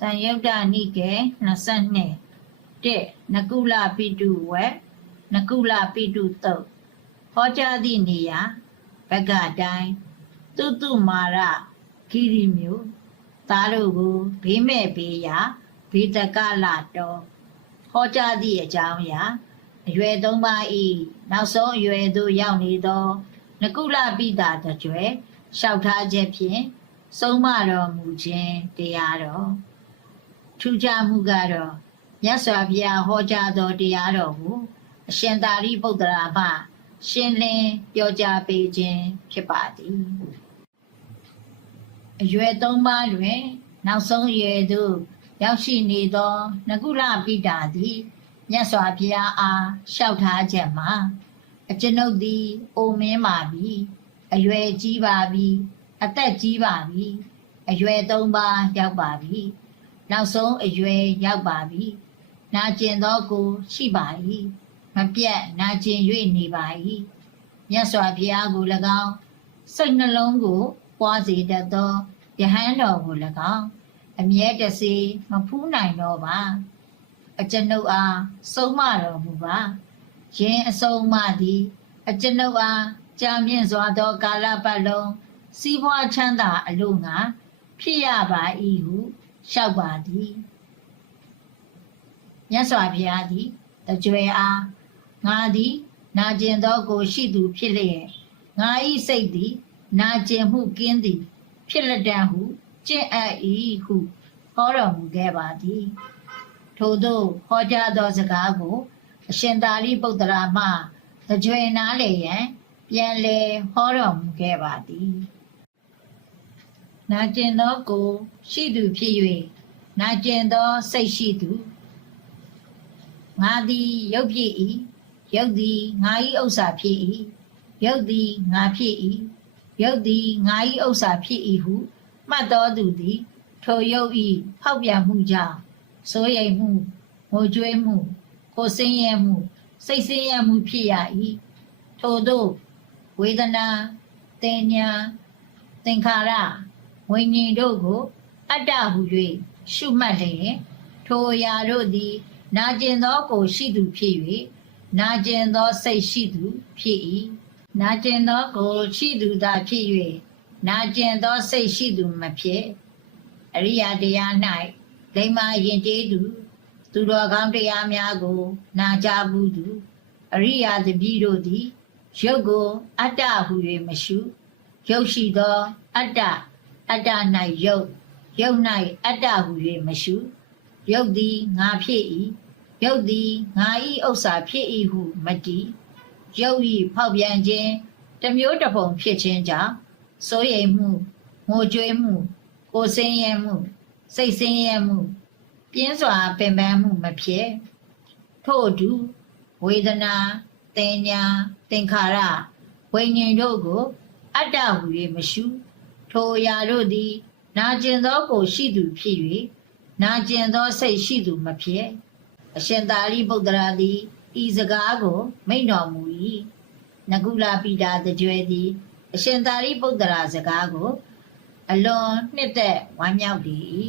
တန်ယုတ်တနိကေ22တဲ့နကုလပိတုဝေနကုလပိတုတုတ်ဟောကြားသည့်နေရာဘဂတိုင်းတုတုမာရခိရိမျိုးသားတို့ကိုဘေးမဲ့ဘေးရာဘေးတကလာတော်ဟောကြားသည့်အကြောင်းအရာအရွယ်သုံးပါးဤနောက်ဆုံးအရွယ်သို့ရောက်နေသောနကုလပိတာတကြွယ်လျှောက်ထားချက်ဖြင့်ဆုံးမတော်မူခြင်းတရားတော် ထူးခြားမှုကတော့မြတ်စွာဘုရားဟောကြားသောတရားတော်ကိုအရှင်သာရိပုတ္တရာမှရှင်းလင်းပြောကြားပေးခြင်းဖြစ်ပါသည်အရွယ်သုံးပါးတွင် နောက်ဆုံးအရွယ်သို့ရောက်ရှိနေသောနကုလပိတာသည်မြတ်စွာဘုရားအားလျှောက်ထားချက်မှာအကျွန်ုပ်သည်အိုမင်းပါပြီအရွယ်ကြီးပါပြီအသက်ကြီးပါပြီအရွယ်သုံးပါးရောက်ပါပြီ နောက်ဆုံးအရွယ်ရောက်ပါပြီနာကျင်သောကိုရှိပါ၏မပြတ်နာကျင်၍နေပါ၏မြတ်စွာဘုရားကို၎င်းစိတ်နှလုံးကိုပွားစေတတ်သောယဟန်တော်ကို၎င်းအမြဲတစေမဖူးနိုင်တော့ပါအကျွန်ုပ်အားဆုံးမတော်မူပါယင်းအဆုံးအမသည် အကျွန်ုပ်အားကြာမြင့်စွာသောကာလပတ်လုံးစီးပွားချမ်းသာအလို့ငါဖြစ်ရပါ၏ဟု လျှောက်ပါသည်မြတ်စွာဘုရားသည်တကြွယ်အားငါသည် နာကျင်သောကိုရှိသူဖြစ်လျက်ငါ၏စိတ်သည် နာကျင်မှုကင်းသည် ဖြစ်လက်တံဟုကျင့်အပ်၏ဟုဟောတော်မူခဲ့ပါသည်ထို့သောဟောကြားသောစကားကို အရှင်သာရိပုတ္တရာမှတကြွေနားလေရန်ပြန်လေဟောတော်မူခဲ့ပါသည် နာကျင်သောကိုရှိသူဖြစ်၍နာကျင်သောစိတ်ရှိသူငါသည်ရုပ်ဖြစ်၏ရုပ်သည်ငါ၏ဥစ္စာဖြစ်၏ရုပ်သည်ငါဖြစ်၏ရုပ်သည်ငါ၏ဥစ္စာဖြစ်၏ဟုမှတ်တော်သူသည် ထိုရုပ်၏ဖောက်ပြန်မှုကြောင့်စိုးရိမ်မှုငိုကြွေးမှု ကိုယ်ဆင်းရဲမှု စိတ်ဆင်းရဲမှုဖြစ်ရ၏ထို့သောဝေဒနာတင်ညာသင်္ခါရ ဝိညာဉ်တို့ကိုအတ္တဟု၍ရှုမှတ်လျင်ထိုအရာတို့သည် နာကျင်သောကိုယ်ရှိသူဖြစ်၍နာကျင်သောစိတ်ရှိသူဖြစ်၏နာကျင်သောကိုယ်ရှိသူသာဖြစ်၍နာကျင်သောစိတ်ရှိသူမဖြစ်အရိယာတရား၌လိမ္မာယဉ်ကျေးသူသူတော်ကောင်းတရားများကို နာကြားဘူးသူအရိယာတပည့်တို့သည်ရုပ်ကို အတ္တဟု၍မရှုရုပ်ရှိသောအတ္တ အတ္တ၌ရုပ်ရုပ်၌အတ္တဟု၍မရှုရုပ်သည်ငါဖြစ်၏ရုပ်သည်ငါ၏ဥစ္စာဖြစ်၏ဟုမတည်ရုပ်၏ဖောက်ပြန်ခြင်းတစ်မျိုးတစ်ပုံဖြစ်ခြင်းကြောင့်စိုးရိမ်မှုငိုကြွေးမှု ကိုယ်ဆင်းရဲမှု စိတ်ဆင်းရဲမှု ပြင်းစွာပင်ပန်းမှုမဖြစ်ထို့အတူဝေဒနာတင်ညာသင်္ခါရဝိညာဉ်တို့ကို အတ္တဟူ၍မရှု ထိုအရာတို့သည် နာကျင်သောကိုယ်ရှိသူဖြစ်၍နာကျင်သောစိတ်ရှိသူမဖြစ်အရှင်သာရိပုတ္တရာသည်ဤစကားကို မိန့်တော်မူ၏နကုလပိတာတကြွယ်သည် အရှင်သာရိပုတ္တရာစကားကို အလွန်နှစ်သက်ဝမ်းမြောက်သည်